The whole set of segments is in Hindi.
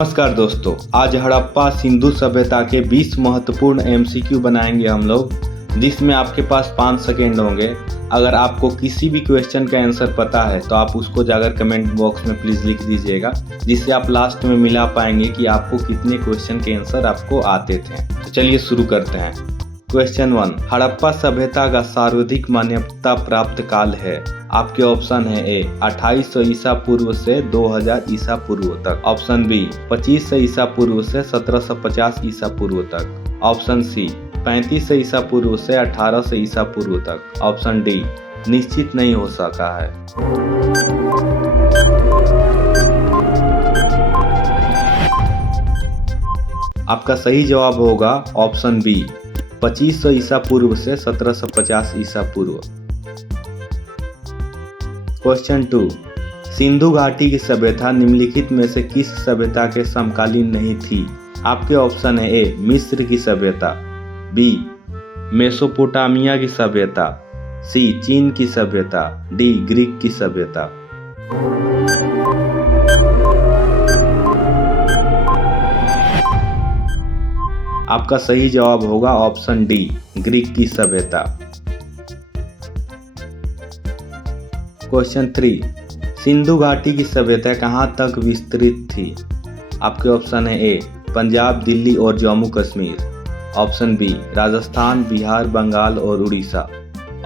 नमस्कार दोस्तों, आज हड़प्पा सिंधु सभ्यता के 20 महत्वपूर्ण एमसीक्यू बनाएंगे हम लोग, जिसमें आपके पास 5 सेकेंड होंगे। अगर आपको किसी भी क्वेश्चन का आंसर पता है तो आप उसको जाकर कमेंट बॉक्स में प्लीज़ लिख दीजिएगा, जिससे आप लास्ट में मिला पाएंगे कि आपको कितने क्वेश्चन के आंसर आपको आते थे। तो चलिए शुरू करते हैं। क्वेश्चन 1, हड़प्पा सभ्यता का सर्वाधिक मान्यता प्राप्त काल है। आपके ऑप्शन है ए 2800 ईसा पूर्व से 2000 ईसा पूर्व तक, ऑप्शन बी 2500 ईसा पूर्व से 1750 ईसा पूर्व तक, ऑप्शन सी 3500 ईसा पूर्व से 1800 ईसा पूर्व तक, ऑप्शन डी निश्चित नहीं हो सका है। आपका सही जवाब होगा ऑप्शन बी 2500 ईसा पूर्व से 1750 ईसा पूर्व। क्वेश्चन 2, सिंधु घाटी की सभ्यता निम्नलिखित में से किस सभ्यता के समकालीन नहीं थी? आपके ऑप्शन है ए मिस्र की सभ्यता, बी मेसोपोटामिया की सभ्यता, सी चीन की सभ्यता, डी ग्रीक की सभ्यता। आपका सही जवाब होगा ऑप्शन डी ग्रीक की सभ्यता। क्वेश्चन 3, सिंधु घाटी की सभ्यता कहाँ तक विस्तृत थी? आपके ऑप्शन है ए पंजाब, दिल्ली और जम्मू कश्मीर, ऑप्शन बी राजस्थान, बिहार, बंगाल और उड़ीसा,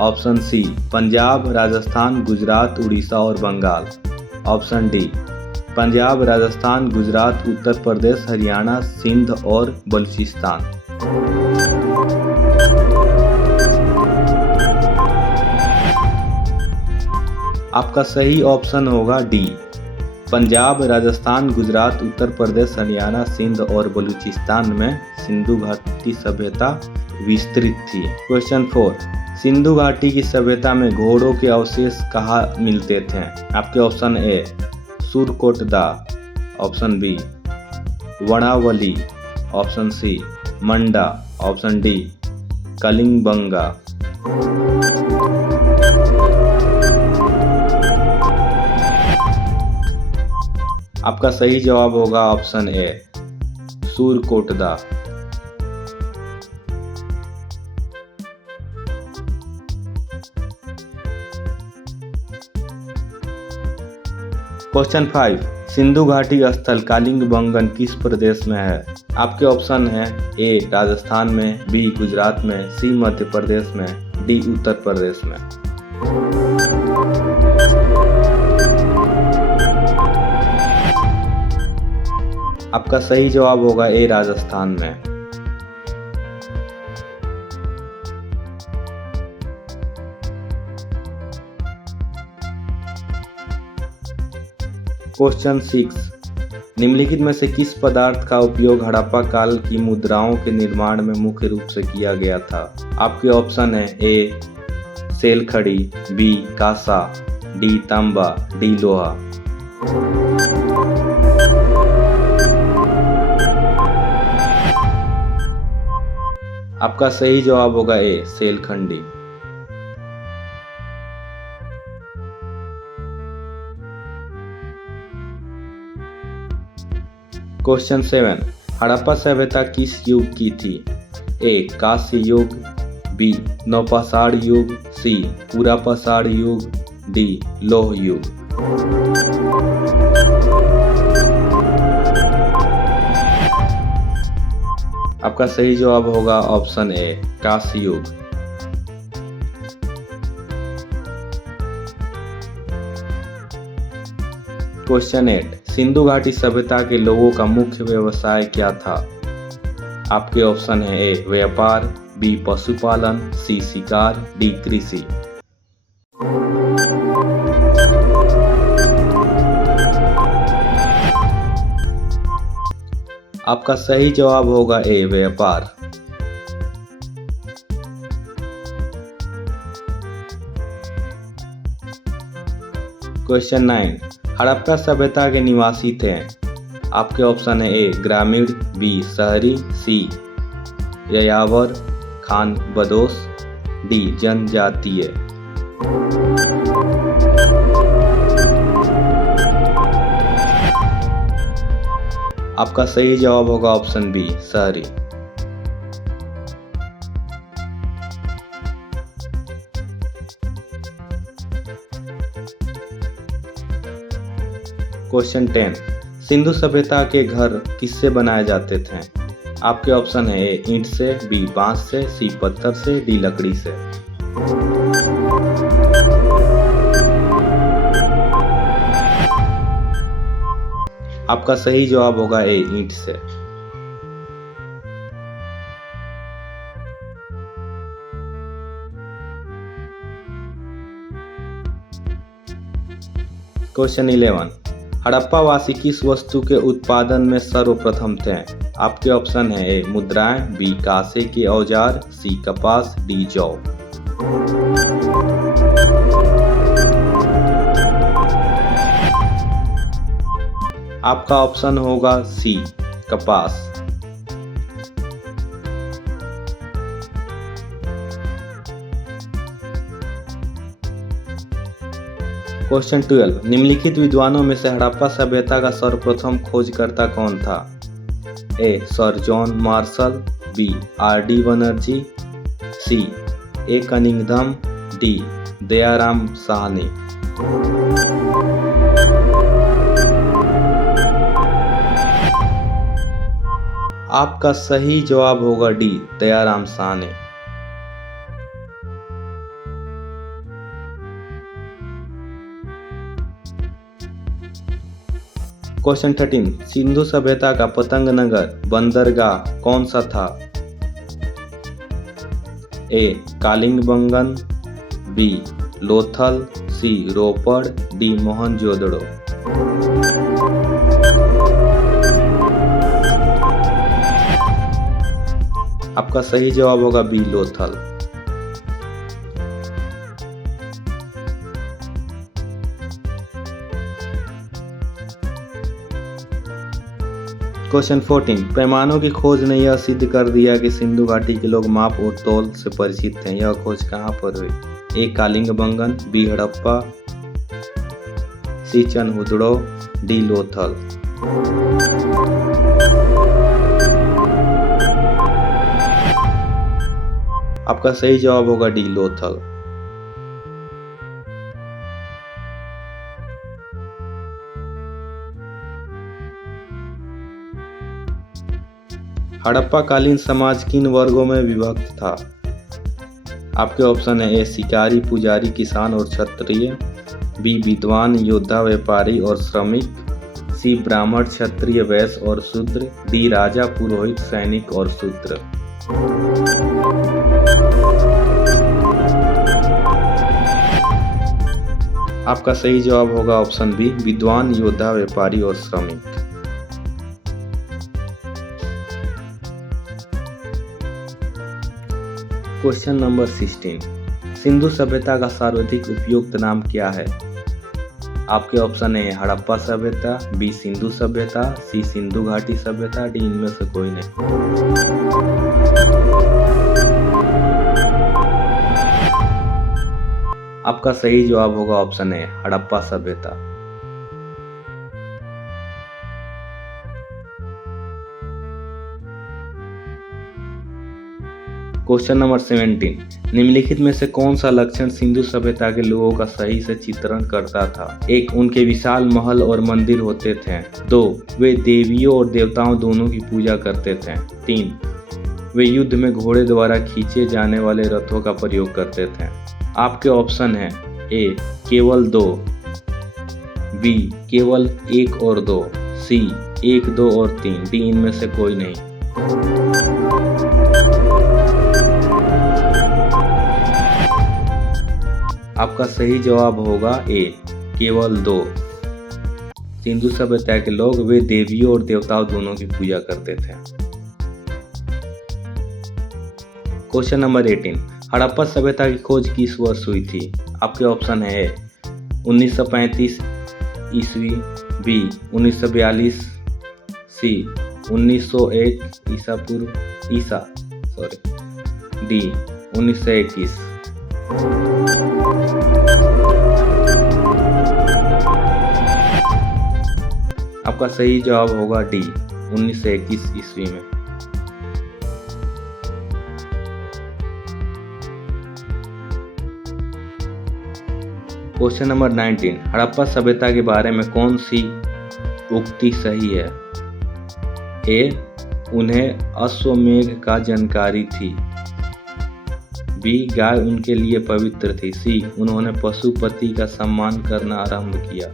ऑप्शन सी पंजाब, राजस्थान, गुजरात, उड़ीसा और बंगाल, ऑप्शन डी पंजाब, राजस्थान, गुजरात, उत्तर प्रदेश, हरियाणा, सिंध और बलूचिस्तान। आपका सही ऑप्शन होगा डी पंजाब, राजस्थान, गुजरात, उत्तर प्रदेश, हरियाणा, सिंध और बलूचिस्तान में सिंधु घाटी सभ्यता विस्तृत थी। क्वेश्चन 4, सिंधु घाटी की सभ्यता में घोड़ों के अवशेष कहाँ मिलते थे? आपके option A Surkotada, option B Banawali, option C Manda, option D Kalibangan. आपका सही जवाब होगा option A Surkotada. Question 5, Sindhu घाटी स्थल कालिंगबंगन किस प्रदेश में है? आपके ऑप्शन है ए राजस्थान में, बी गुजरात में, सी मध्य प्रदेश में, डी उत्तर प्रदेश में। आपका सही जवाब होगा ए राजस्थान में। क्वेश्चन 6, निम्नलिखित में से किस पदार्थ का उपयोग हड़प्पा काल की मुद्राओं के निर्माण में मुख्य रूप से किया गया था? आपके ऑप्शन है ए सेलखड़ी, बी कांसा, डी तांबा, डी लोहा। आपका सही जवाब होगा ए सेलखंडी। क्वेश्चन 7, हड़प्पा सभ्यता किस युग की थी? ए कांस्य युग, बी नवपाषाण युग, सी पुरापाषाण युग, डी लौह युग। आपका सही जवाब होगा ऑप्शन ए कांस्य युग। क्वेश्चन 8, सिंधु घाटी सभ्यता के लोगों का मुख्य व्यवसाय क्या था? आपके ऑप्शन है ए व्यापार, बी पशुपालन, सी शिकार, डी कृषि। आपका सही जवाब होगा ए व्यापार। क्वेश्चन 9, हड़प्पा सभ्यता के निवासी थे। आपके ऑप्शन है ए ग्रामीण, बी शहरी, सी यायावर, खान बदोश, डी जनजातीय। आपका सही जवाब होगा ऑप्शन बी, शहरी। क्वेश्चन 10, सिंधु सभ्यता के घर किससे बनाए जाते थे? आपके ऑप्शन है ए ईंट से, बी बांस से, सी पत्थर से, डी लकड़ी से। आपका सही जवाब होगा ए ईंट से। क्वेश्चन 11, हड़प्पा वासी किस वस्तु के उत्पादन में सर्वप्रथम थे? आपके ऑप्शन है ए मुद्राएं, बी कांसे के औजार, सी कपास, डी जौ। आपका ऑप्शन होगा सी कपास। क्वेश्चन 12, निम्नलिखित विद्वानों में से हड़प्पा सभ्यता का सर्वप्रथम खोजकर्ता कौन था? A sir John Marshall, B R D. Banerji, C A Cunningham, D Dayaram Sahni. आपका सही जवाब होगा डी दयाराम साहनी। क्वेश्चन 13, सिंधु सभ्यता का पतंग नगर बंदरगाह कौन सा था? A Kalibangan, B Lothal, C Ropar, D Mohenjodaro. आपका सही जवाब होगा बी लोथल। क्वेश्चन 14, पैमानों की खोज ने यह सिद्ध कर दिया कि सिंधु घाटी के लोग माप और तौल से परिचित थे। यह खोज कहाँ पर हुई? ए कालिंगबंगन, बी हड़प्पा, सी चनहुदड़ो, डी लोथल। आपका सही जवाब होगा डी लोथल। हड़प्पा कालीन समाज किन वर्गों में विभक्त था? आपके ऑप्शन है ए शिकारी, पुजारी, किसान और क्षत्रिय, बी विद्वान, योद्धा, व्यापारी और श्रमिक, सी ब्राह्मण, क्षत्रिय, वैश्य और शूद्र, डी राजा, पुरोहित, सैनिक और शूद्र। आपका सही जवाब होगा ऑप्शन बी विद्वान, योद्धा, व्यापारी और श्रमिक। क्वेश्चन नंबर 16, सिंधु सभ्यता का सर्वाधिक उपयुक्त नाम क्या है? आपके ऑप्शन है हड़प्पा सभ्यता, बी सिंधु सभ्यता, सी सिंधु घाटी सभ्यता, डी इनमें से कोई नहीं। आपका सही जवाब होगा ऑप्शन है हड़प्पा सभ्यता। क्वेश्चन नंबर 17, निम्नलिखित में से कौन सा लक्षण सिंधु सभ्यता के लोगों का सही से चित्रण करता था? एक, उनके विशाल महल और मंदिर होते थे। 2, वे देवियों और देवताओं दोनों की पूजा करते थे। 3, वे युद्ध में घोड़े द्वारा खींचे जाने वाले रथों का प्रयोग करते थे। आपके ऑप्शन हैं ए केवल 2, बी केवल 1 और 2, सी 1, 2 और 3, डी इनमें से कोई नहीं। आपका सही जवाब होगा ए केवल 2। सिंधु सभ्यता के लोग वे देवियों और देवताओं दोनों की पूजा करते थे। क्वेश्चन नंबर 18, हड़प्पा सभ्यता की खोज किस वर्ष हुई थी? आपके ऑप्शन है 1935 ईस्वी, बी 1942, सी 1901 डी 1921। आपका सही जवाब होगा डी 1921 ईस्वी में। क्वेश्चन नंबर 19, हड़प्पा सभ्यता के बारे में कौन सी उक्ति सही है? ए, उन्हें अश्वमेध का जानकारी थी। बी, गाय उनके लिए पवित्र थी। सी, उन्होंने पशुपति का सम्मान करना आरंभ किया।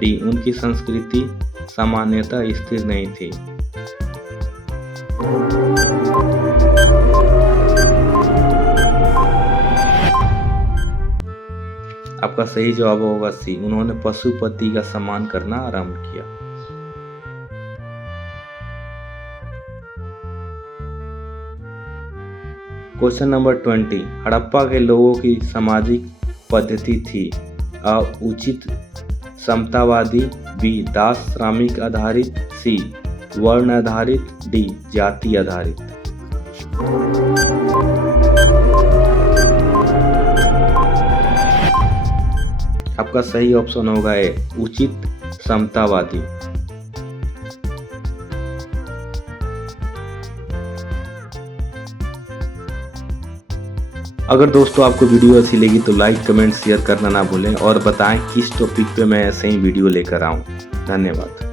डी, उनकी संस्कृति सामान्यतः स्थिर नहीं थी। आपका सही जवाब होगा सी, उन्होंने पशुपति का सम्मान करना आरंभ किया। क्वेश्चन नंबर 20, हड़प्पा के लोगों की सामाजिक पद्धति थी। अ, उचित समतावादी। बी, दास श्रमिक आधारित। सी, वर्ण आधारित। डी, जाति आधारित। आपका सही ऑप्शन होगा ए, उचित समतावादी। अगर दोस्तों आपको वीडियो अच्छी लगी तो लाइक कमेंट शेयर करना ना भूलें और बताएं किस टॉपिक पे मैं ऐसे ही वीडियो लेकर आऊं। धन्यवाद।